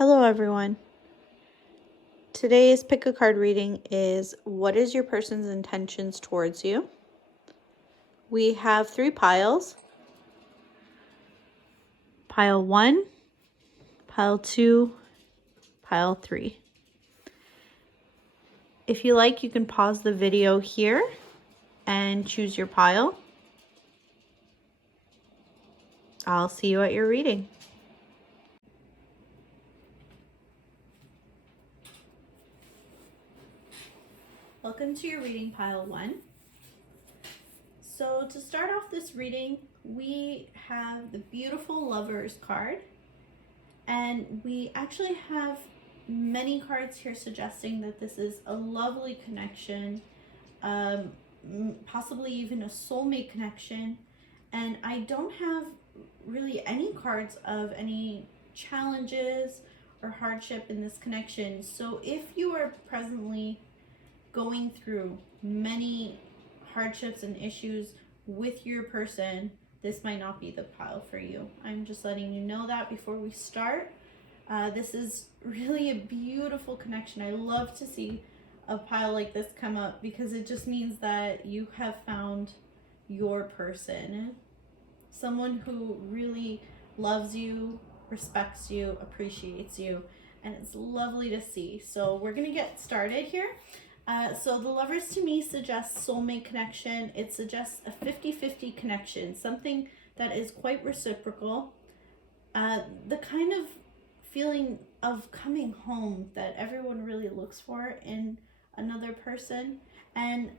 Hello everyone. Today's pick a card reading is what is your person's intentions towards you? We have 3 piles. Pile 1, pile 2, pile 3. If you like, you can pause the video here and choose your pile. I'll see you at your reading. Welcome to your reading, pile 1. So to start off this reading, we have the beautiful Lovers card. And we actually have many cards here suggesting that this is a lovely connection, possibly even a soulmate connection. And I don't have really any cards of any challenges or hardship in this connection. So if you are presently going through many hardships and issues with your person, this might not be the pile for you. I'm just letting you know that before we start. This is really a beautiful connection. I love to see a pile like this come up because it just means that you have found your person. Someone who really loves you, respects you, appreciates you, and it's lovely to see. So we're gonna get started here. So the Lovers to me suggests soulmate connection. It suggests a 50-50 connection, something that is quite reciprocal. The kind of feeling of coming home that everyone really looks for in another person. And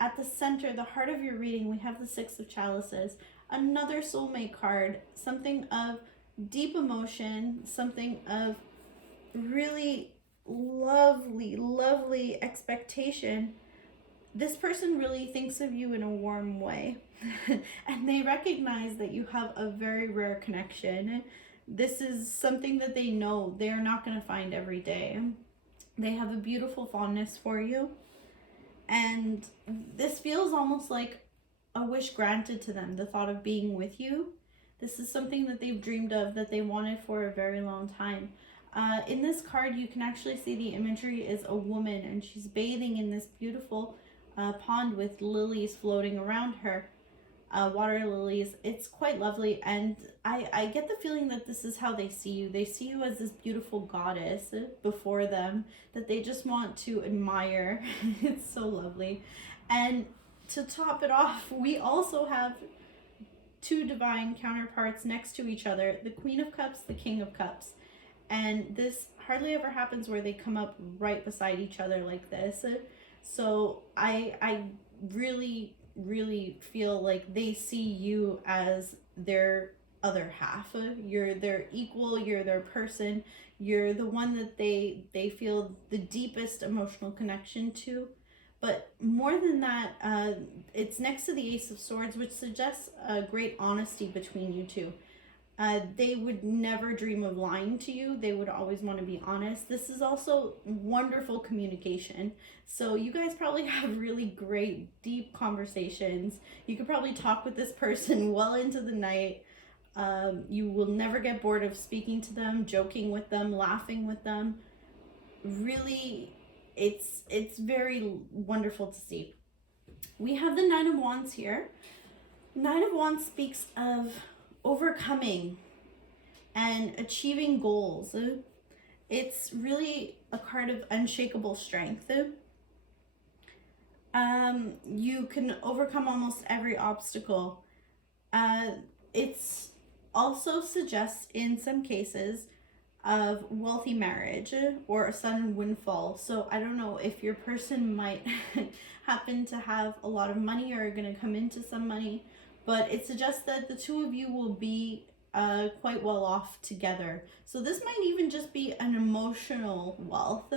at the center, the heart of your reading, we have the 6 of Chalices, another soulmate card, something of deep emotion, something of really lovely expectation. This person really thinks of you in a warm way and they recognize that you have a very rare connection. This is something that they know they're not going to find every day. They have a beautiful fondness for you, and this feels almost like a wish granted to them, the thought of being with you. This is something that they've dreamed of, that they wanted for a very long time. In this card, you can actually see the imagery is a woman, and she's bathing in this beautiful pond with lilies floating around her, water lilies. It's quite lovely, and I get the feeling that this is how they see you. They see you as this beautiful goddess before them that they just want to admire. It's so lovely. And to top it off, we also have 2 divine counterparts next to each other, the Queen of Cups, the King of Cups. And this hardly ever happens where they come up right beside each other like this. So I really feel like they see you as their other half. You're their equal, you're their person, you're the one that they feel the deepest emotional connection to. But more than that, it's next to the Ace of Swords, which suggests a great honesty between you two. They would never dream of lying to you. They would always want to be honest. This is also wonderful communication. So you guys probably have really great, deep conversations. You could probably talk with this person well into the night. You will never get bored of speaking to them, joking with them, laughing with them. Really, it's very wonderful to see. We have the 9 of Wands here. 9 of Wands speaks of overcoming and achieving goals. It's really a card of unshakable strength. You can overcome almost every obstacle. It's also suggests in some cases of wealthy marriage or a sudden windfall. So I don't know if your person might happen to have a lot of money or are going to come into some money, but it suggests that the 2 of you will be quite well off together. So this might even just be an emotional wealth,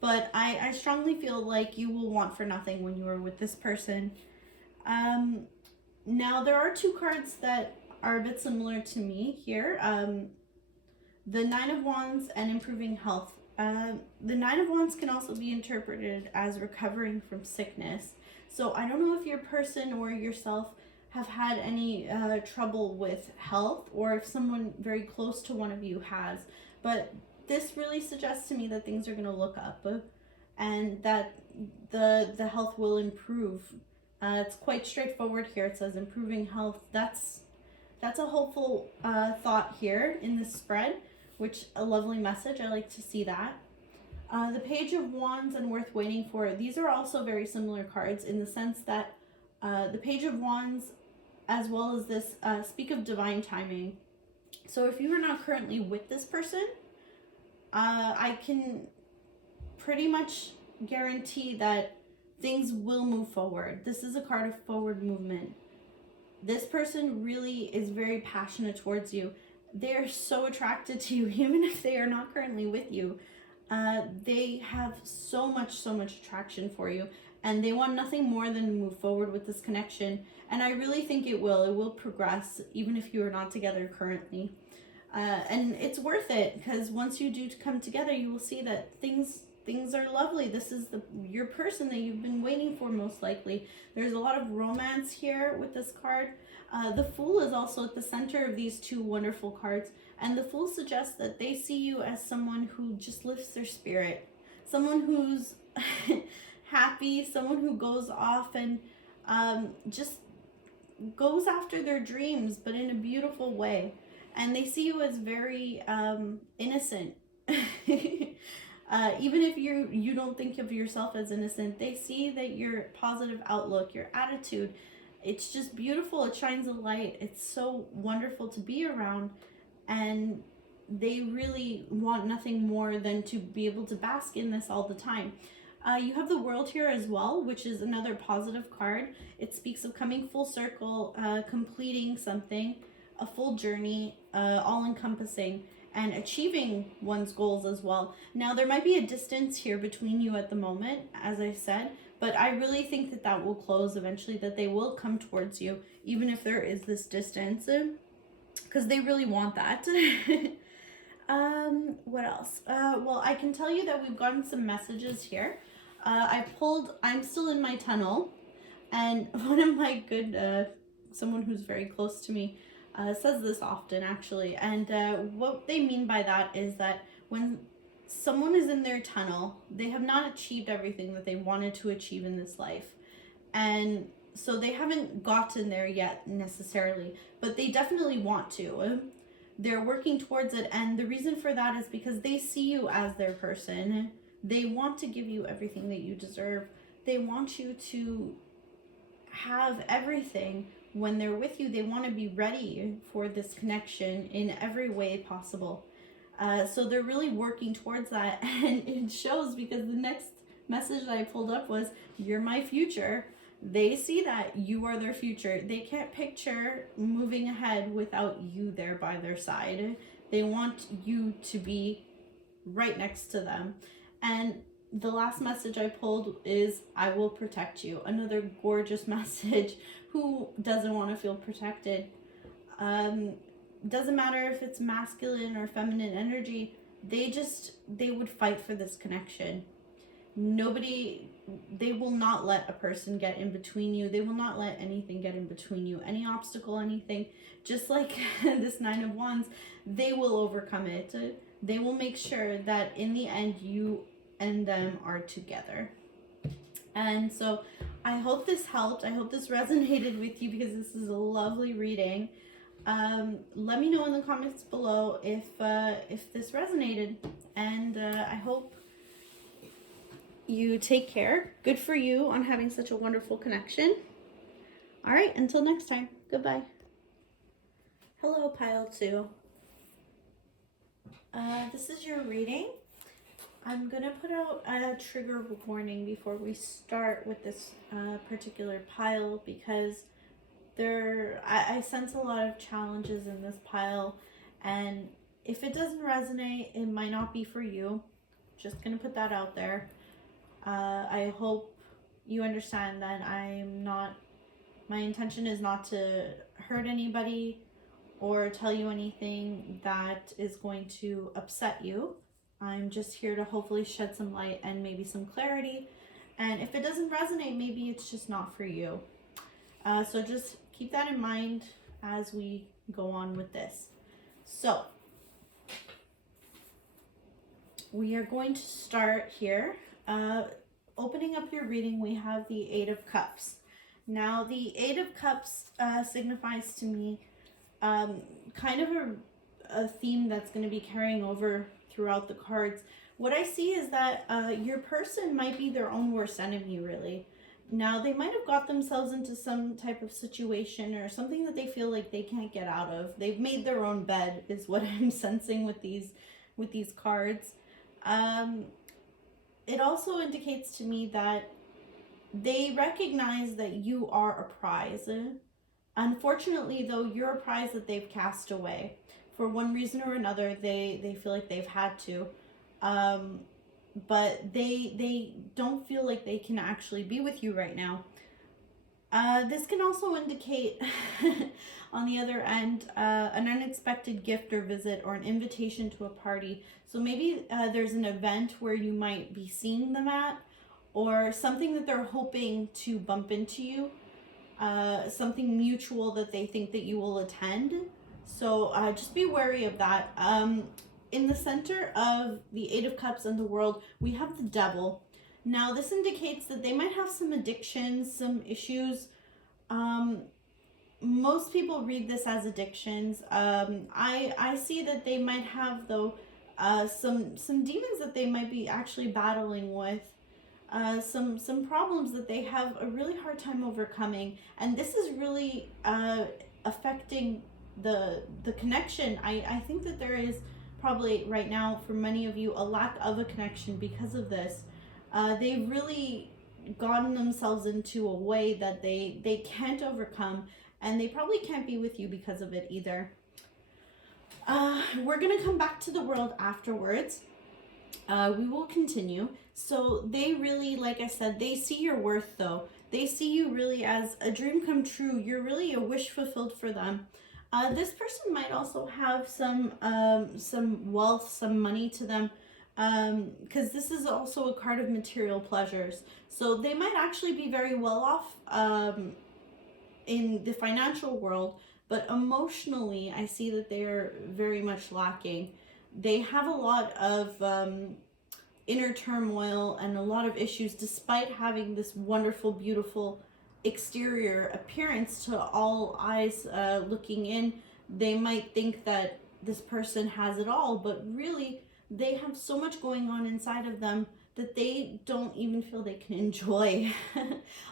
but I strongly feel like you will want for nothing when you are with this person. Now there are 2 cards that are a bit similar to me here. The 9 of Wands and improving health. The 9 of Wands can also be interpreted as recovering from sickness. So I don't know if your person or yourself have had any trouble with health, or if someone very close to one of you has, but this really suggests to me that things are going to look up, and that the health will improve. It's quite straightforward here. It says improving health. That's a hopeful thought here in this spread, which a lovely message. I like to see that. The Page of Wands and Worth Waiting For. These are also very similar cards in the sense that the Page of Wands, as well as this, speak of divine timing. So if you are not currently with this person, I can pretty much guarantee that things will move forward. This is a card of forward movement. This person really is very passionate towards you. They're so attracted to you, even if they are not currently with you. They have so much attraction for you, and they want nothing more than to move forward with this connection. And I really think it will progress, even if you are not together currently. And it's worth it, because once you do come together, you will see that things are lovely. This is your person that you've been waiting for, most likely. There's a lot of romance here with this card. The Fool is also at the center of these two wonderful cards, and the Fool suggests that they see you as someone who just lifts their spirit, someone who's happy, someone who goes off and just goes after their dreams, but in a beautiful way. And they see you as very innocent. Even if you don't think of yourself as innocent, they see that your positive outlook, your attitude, it's just beautiful. It shines a light. It's so wonderful to be around, and they really want nothing more than to be able to bask in this all the time. You have the World here as well, which is another positive card. It speaks of coming full circle, completing something, a full journey, all-encompassing, and achieving one's goals as well. Now, there might be a distance here between you at the moment, as I said, but I really think that will close eventually, that they will come towards you, even if there is this distance, because they really want that. What else? Well, I can tell you that we've gotten some messages here. I'm still in my tunnel, and one of my good, someone who's very close to me, says this often, actually. And what they mean by that is that when someone is in their tunnel, they have not achieved everything that they wanted to achieve in this life. And so they haven't gotten there yet necessarily, but they definitely want to. They're working towards it, and the reason for that is because they see you as their person. They want to give you everything that you deserve. They want you to have everything. When they're with you, they want to be ready for this connection in every way possible. So they're really working towards that, and it shows, because the next message that I pulled up was, "You're my future." They see that you are their future. They can't picture moving ahead without you there by their side. They want you to be right next to them. And the last message I pulled is, "I will protect you." Another gorgeous message. Who doesn't want to feel protected? Doesn't matter if it's masculine or feminine energy. They would fight for this connection. They will not let a person get in between you. They will not let anything get in between you. Any obstacle, anything. Just like this Nine of Wands, they will overcome it. They will make sure that in the end, you and them are together. And so I hope this helped. I hope this resonated with you, because this is a lovely reading. Let me know in the comments below if this resonated, and I hope you take care. Good for you on having such a wonderful connection. All right, until next time. Goodbye. Hello, Pile 2. This is your reading. I'm going to put out a trigger warning before we start with this particular pile, because I sense a lot of challenges in this pile, and if it doesn't resonate, it might not be for you. Just going to put that out there. I hope you understand that my intention is not to hurt anybody or tell you anything that is going to upset you. I'm just here to hopefully shed some light and maybe some clarity. And if it doesn't resonate, maybe it's just not for you. So just keep that in mind as we go on with this. So we are going to start here. Opening up your reading, we have the Eight of Cups. Now, the Eight of Cups signifies to me kind of a theme that's going to be carrying over throughout the cards. What I see is that your person might be their own worst enemy, really. Now, they might have got themselves into some type of situation or something that they feel like they can't get out of. They've made their own bed, is what I'm sensing with these cards. It also indicates to me that they recognize that you are a prize. Unfortunately, though, you're a prize that they've cast away. For one reason or another, they feel like they've had to. But they don't feel like they can actually be with you right now. This can also indicate, on the other end, an unexpected gift or visit or an invitation to a party. So maybe there's an event where you might be seeing them at, or something that they're hoping to bump into you, something mutual that they think that you will attend. So just be wary of that. In the center of the Eight of Cups and the World, we have the Devil. Now, this indicates that they might have some addictions, some issues. Most people read this as addictions. I see that they might have, though, some demons that they might be actually battling with. Some problems that they have a really hard time overcoming. And this is really affecting the connection. I think that there is probably right now for many of you a lack of a connection because of this. They've really gotten themselves into a way that they can't overcome, and they probably can't be with you because of it either. We're gonna come back to the World afterwards. We will continue. So they really, like I said, they see your worth, though. They see you really as a dream come true. You're really a wish fulfilled for them. This person might also have some wealth, some money to them, because this is also a card of material pleasures. So they might actually be very well off in the financial world, but emotionally, I see that they are very much lacking. They have a lot of inner turmoil and a lot of issues, despite having this wonderful, beautiful exterior appearance to all eyes looking in. They might think that this person has it all, but really they have so much going on inside of them that they don't even feel they can enjoy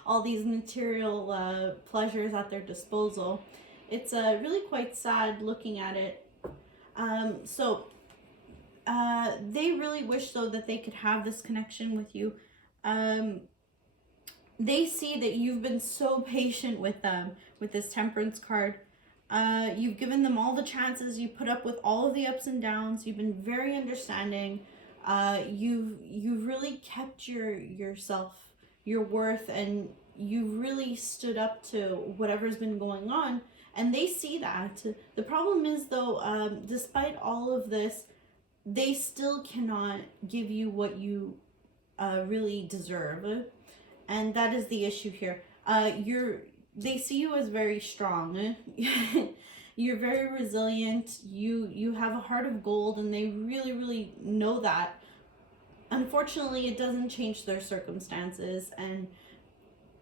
all these material pleasures at their disposal. It's really quite sad looking at it. They really wish, though, that they could have this connection with you. They see that you've been so patient with them with this Temperance card. You've given them all the chances. You put up with all of the ups and downs. You've been very understanding. You've really kept yourself, your worth, and you've really stood up to whatever's been going on. And they see that. The problem is, though, despite all of this, they still cannot give you what you really deserve. And that is the issue here. They see you as very strong. You're very resilient. You have a heart of gold, and they really, really know that. Unfortunately, it doesn't change their circumstances, and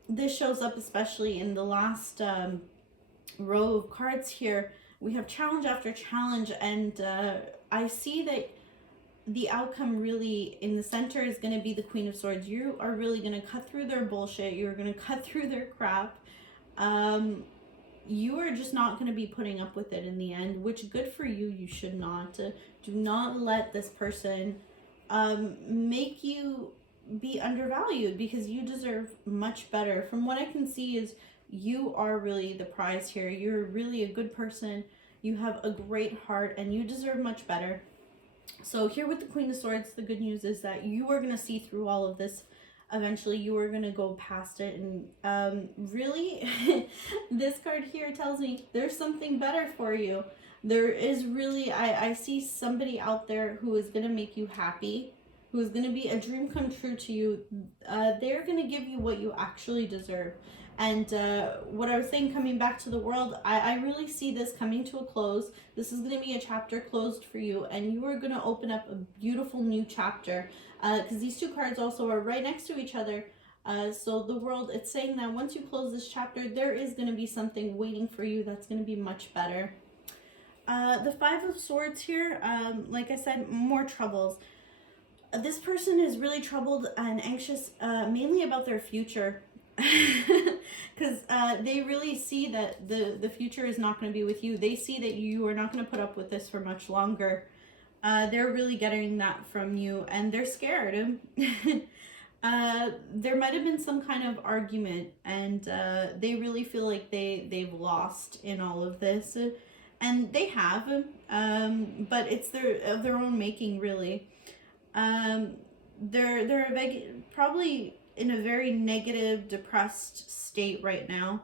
this shows up especially in the last row of cards here. We have challenge after challenge, and I see that the outcome really in the center is going to be the Queen of Swords. You are really going to cut through their bullshit. You're going to cut through their crap. You are just not going to be putting up with it in the end, which good for you. You should not. Do not let this person make you be undervalued, because you deserve much better. From what I can see is you are really the prize here. You're really a good person. You have a great heart, and you deserve much better. So here with the Queen of Swords, the good news is that you are going to see through all of this. Eventually, you are going to go past it. And really, this card here tells me there's something better for you. There is really, I see somebody out there who is going to make you happy, who who is going to be a dream come true to you, they're going to give you what you actually deserve. And what I was saying, coming back to the world, I really see this coming to a close. This is going to be a chapter closed for you, and you are going to open up a beautiful new chapter, because these two cards also are right next to each other. So the world, it's saying that once you close this chapter, there is going to be something waiting for you that's going to be much better. The Five of Swords here, like I said, more troubles. This person is really troubled and anxious, mainly about their future. Because they really see that the future is not going to be with you. They see that you are not going to put up with this for much longer. They're really getting that from you, and they're scared. There might have been some kind of argument, and they really feel like they've lost in all of this, and they have, but it's of their own making, really. They're probably in a very negative, depressed state right now.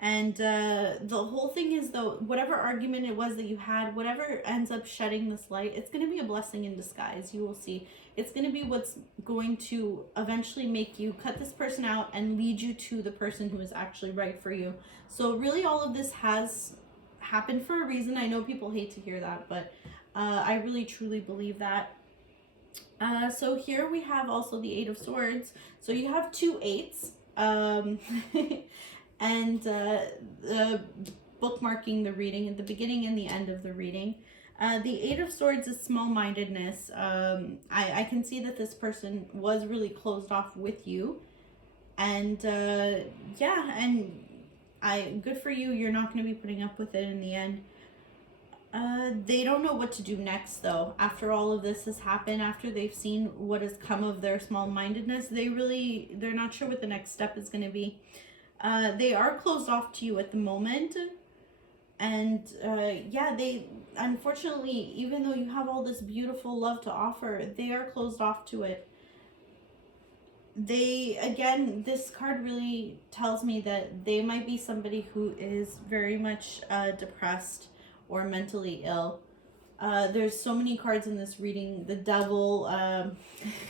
And the whole thing is, though, whatever argument it was that you had, whatever ends up shedding this light, it's going to be a blessing in disguise. You will see. It's going to be what's going to eventually make you cut this person out and lead you to the person who is actually right for you. So really, all of this has happened for a reason. I know people hate to hear that, but I really, truly believe that. So here we have also the Eight of Swords. So you have two eights, and bookmarking the reading at the beginning and the end of the reading. The Eight of Swords is small-mindedness. I can see that this person was really closed off with you, and yeah, and good for you. You're not going to be putting up with it in the end. They don't know what to do next, though. After all of this has happened, after they've seen what has come of their small-mindedness, they're not sure what the next step is going to be. They are closed off to you at the moment. And yeah, they, unfortunately, even though you have all this beautiful love to offer, they are closed off to it. Again, this card really tells me that they might be somebody who is very much depressed or mentally ill. There's so many cards in this reading. The Devil,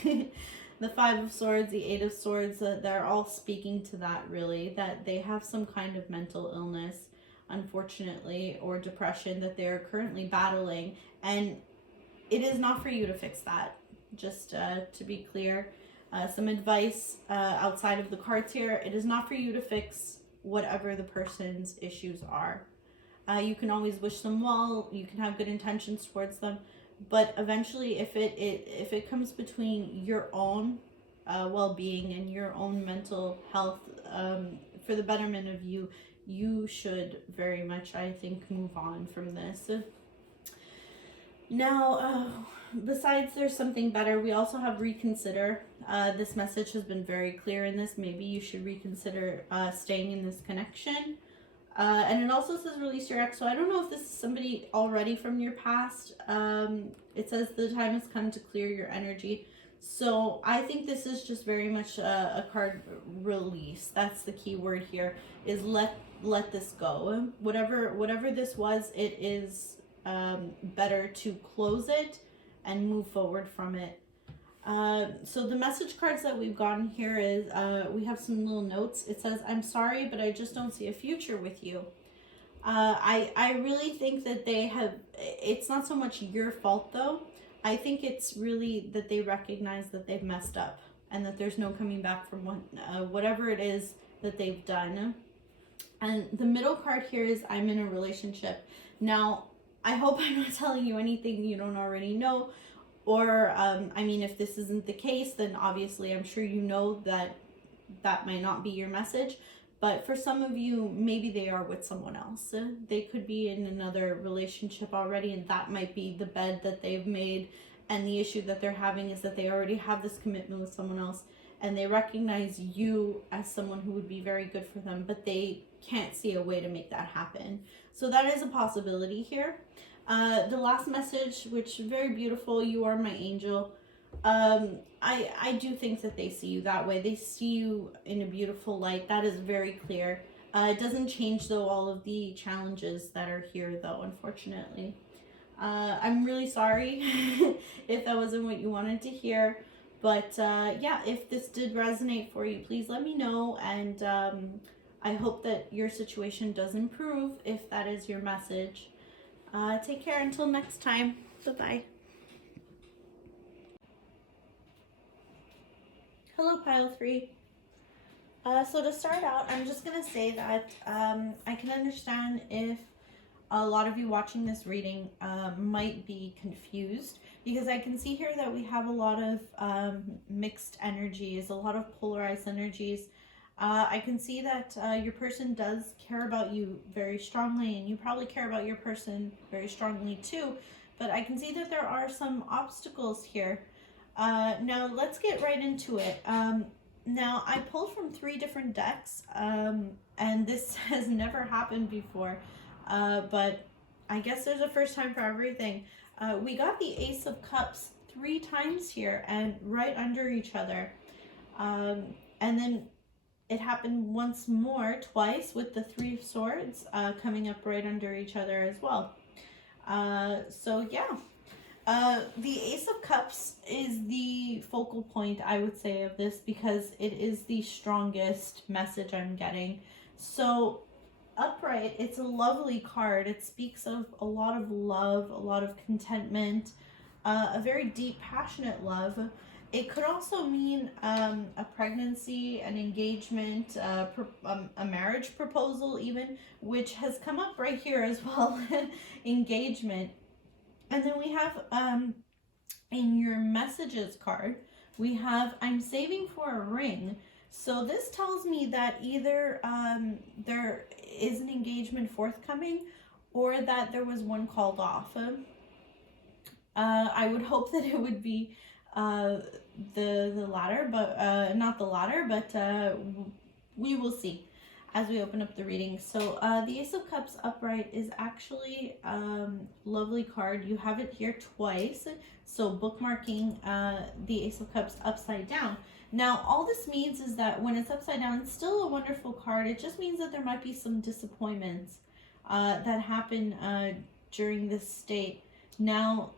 the Five of Swords, the Eight of Swords, they're all speaking to that, really, that they have some kind of mental illness, unfortunately, or depression that they're currently battling. And it is not for you to fix that, just to be clear. Some advice outside of the cards here. It is not for you to fix whatever the person's issues are. You can always wish them well. You can have good intentions towards them, but eventually, if it comes between your own well-being and your own mental health, for the betterment of you, you should very much, I think, move on from this. Now, besides there's something better, we also have reconsider. This message has been very clear in this. Maybe you should reconsider staying in this connection. And it also says release your ex. So I don't know if this is somebody already from your past. It says the time has come to clear your energy. So I think this is just very much a card release. That's the key word here, is let this go. Whatever this was, it is better to close it and move forward from it. So the message cards that we've gotten here is, we have some little notes. It says, I'm sorry, but I just don't see a future with you. I really think that it's not so much your fault, though. I think it's really that they recognize that they've messed up and that there's no coming back from whatever it is that they've done. And the middle card here is, I'm in a relationship. Now, I hope I'm not telling you anything you don't already know. Or, I mean, if this isn't the case, then obviously I'm sure you know that might not be your message. But for some of you, maybe they are with someone else. They could be in another relationship already, and that might be the bed that they've made. And the issue that they're having is that they already have this commitment with someone else, and they recognize you as someone who would be very good for them, but they can't see a way to make that happen. So that is a possibility here. The last message, which is very beautiful, you are my angel. I do think that they see you that way. They see you in a beautiful light. That is very clear. It doesn't change, though, all of the challenges that are here, though, unfortunately. I'm really sorry if that wasn't what you wanted to hear. But yeah, if this did resonate for you, please let me know. And I hope that your situation does improve if that is your message. Take care until next time. Bye-bye. Hello, Pile 3. So to start out, I'm just going to say that I can understand if a lot of you watching this reading might be confused, because I can see here that we have a lot of mixed energies, a lot of polarized energies. I can see that your person does care about you very strongly, and you probably care about your person very strongly too, but I can see that there are some obstacles here. Now let's get right into it. Now I pulled from 3 different decks, and this has never happened before. But I guess there's a first time for everything. We got the Ace of Cups 3 times here and right under each other. And then it happened once more, twice, with the 3 of Swords coming up right under each other as well. So yeah. The Ace of Cups is the focal point, I would say, of this, because it is the strongest message I'm getting. So upright, it's a lovely card. It speaks of a lot of love, a lot of contentment, a very deep, passionate love. It could also mean a pregnancy, an engagement, a marriage proposal even, which has come up right here as well, engagement. And then we have, in your messages card, we have, I'm saving for a ring. So this tells me that either there is an engagement forthcoming, or that there was one called off. I would hope that it would be the latter, but not the latter, but we will see as we open up the reading. So the Ace of Cups upright is actually lovely card. You have it here twice, so bookmarking the Ace of Cups upside down. Now all this means is that when it's upside down, it's still a wonderful card. It just means that there might be some disappointments that happen during this state. Now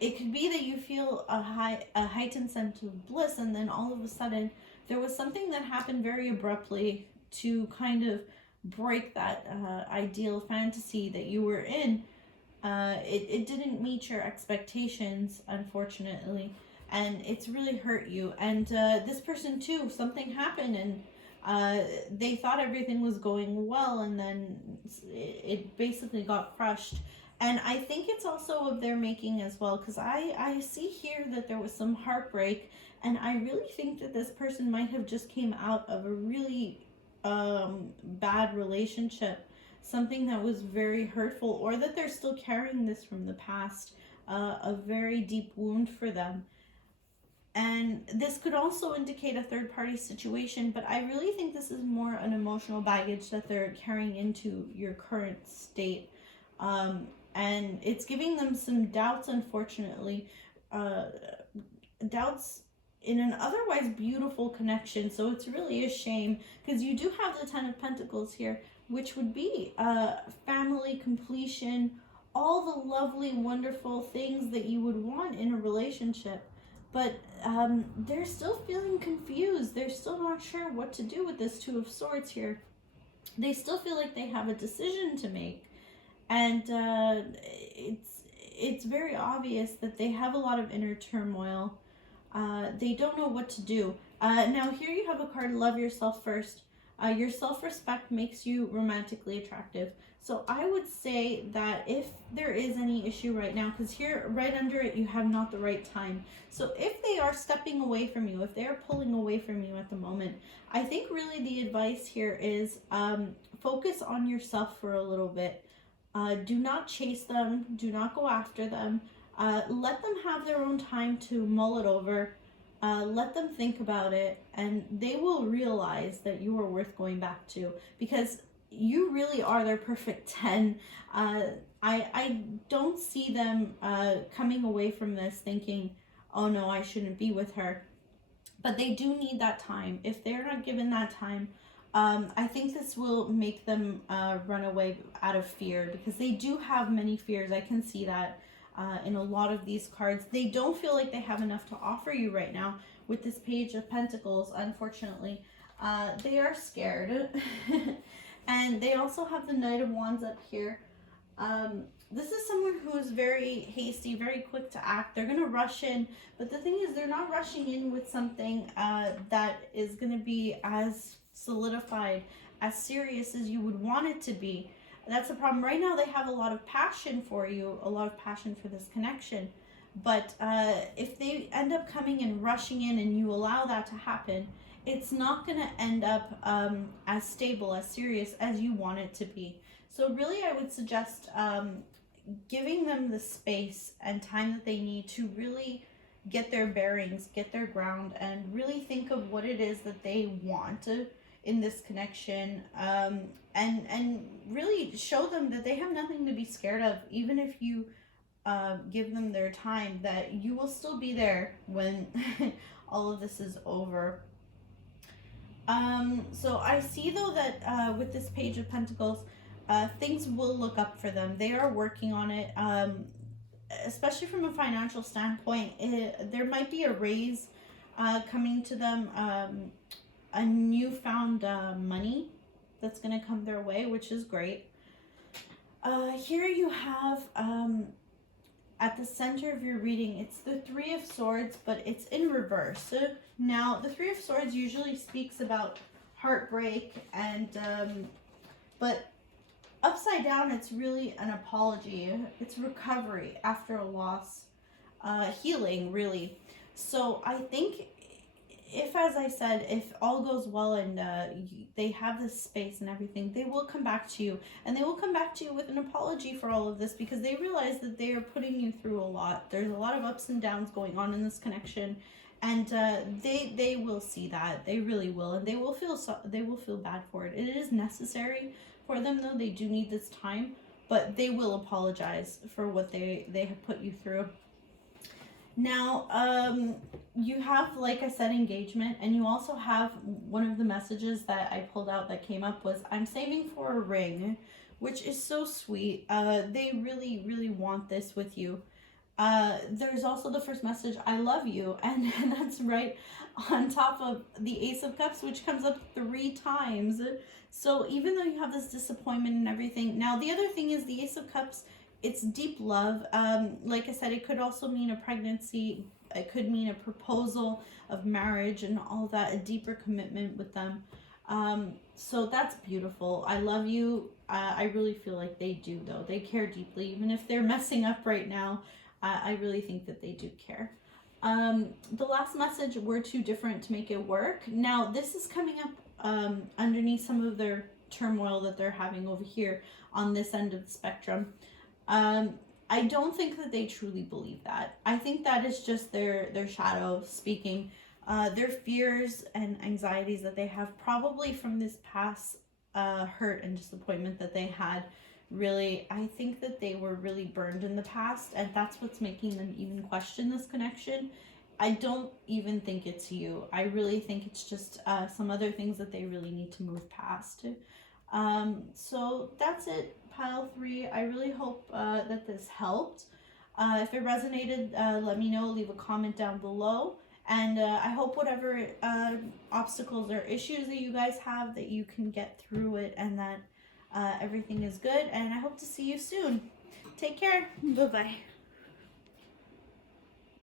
it could be that you feel a heightened sense of bliss, and then all of a sudden there was something that happened very abruptly to kind of break that ideal fantasy that you were in. It didn't meet your expectations, unfortunately, and it's really hurt you. And this person too, something happened, and they thought everything was going well, and then it basically got crushed. And I think it's also of their making as well, because I see here that there was some heartbreak, and I really think that this person might have just came out of a really bad relationship, something that was very hurtful, or that they're still carrying this from the past, a very deep wound for them. And this could also indicate a third-party situation, but I really think this is more an emotional baggage that they're carrying into your current state. And it's giving them some doubts, unfortunately, doubts in an otherwise beautiful connection. So it's really a shame, because you do have the 10 of Pentacles here, which would be family, completion, all the lovely, wonderful things that you would want in a relationship. But they're still feeling confused. They're still not sure what to do with this 2 of Swords here. They still feel like they have a decision to make. And it's very obvious that they have a lot of inner turmoil. They don't know what to do. Now here you have a card, Love Yourself First. Your self-respect makes you romantically attractive. So I would say that if there is any issue right now, because here right under it you have not the right time. So if they are stepping away from you, if they are pulling away from you at the moment, I think really the advice here is focus on yourself for a little bit. Do not chase them. Do not go after them. Let them have their own time to mull it over. Let them think about it, and they will realize that you are worth going back to, because you really are their perfect 10. I don't see them coming away from this thinking, oh no, I shouldn't be with her. But they do need that time. If they're not given that time, I think this will make them run away out of fear, because they do have many fears. I can see that in a lot of these cards. They don't feel like they have enough to offer you right now with this Page of Pentacles, unfortunately. They are scared. And they also have the Knight of Wands up here. This is someone who is very hasty, very quick to act. They're going to rush in, but the thing is, they're not rushing in with something that is going to be as solidified, as serious as you would want it to be. That's the problem. Right now, they have a lot of passion for you, a lot of passion for this connection. But if they end up coming and rushing in and you allow that to happen, it's not going to end up as stable, as serious as you want it to be. So really, I would suggest giving them the space and time that they need to really get their bearings, get their ground, and really think of what it is that they want in this connection, and really show them that they have nothing to be scared of. Even if you give them their time, that you will still be there when all of this is over. So I see though that with this Page of Pentacles, things will look up for them. They are working on it, especially from a financial standpoint. There might be a raise coming to them, a newfound money that's going to come their way, which is great. Here you have at the center of your reading, it's the Three of Swords, but it's in reverse. Now, the Three of Swords usually speaks about heartbreak, and but upside down, it's really an apology. It's recovery after a loss, healing, really. So I think if, as I said, if all goes well and they have this space and everything, they will come back to you. And they will come back to you with an apology for all of this, because they realize that they are putting you through a lot. There's a lot of ups and downs going on in this connection. And they will see that. They really will. And they will feel bad for it. It is necessary for them, though. They do need this time. But they will apologize for what they have put you through. Now, you have, like I said, engagement, and you also have one of the messages that I pulled out that came up was, I'm saving for a ring, which is so sweet. They really, really want this with you. There's also the first message, I love you, and that's right on top of the Ace of Cups, which comes up 3 times. So even though you have this disappointment and everything, now the other thing is the Ace of Cups, it's deep love. Like I said, it could also mean a pregnancy. It could mean a proposal of marriage and all that, a deeper commitment with them. So that's beautiful. I love you. I really feel like they do, though. They care deeply. Even if they're messing up right now, I really think that they do care. The last message, we're too different to make it work. Now, this is coming up underneath some of their turmoil that they're having over here on this end of the spectrum. I don't think that they truly believe that. I think that is just their shadow speaking. Their fears and anxieties that they have, probably from this past hurt and disappointment that they had. Really, I think that they were really burned in the past, and that's what's making them even question this connection. I don't even think it's you. I really think it's just some other things that they really need to move past. So that's it, pile 3. I really hope that this helped. If it resonated, let me know. Leave a comment down below. And I hope whatever obstacles or issues that you guys have, that you can get through it, and that everything is good. And I hope to see you soon. Take care. Bye-bye.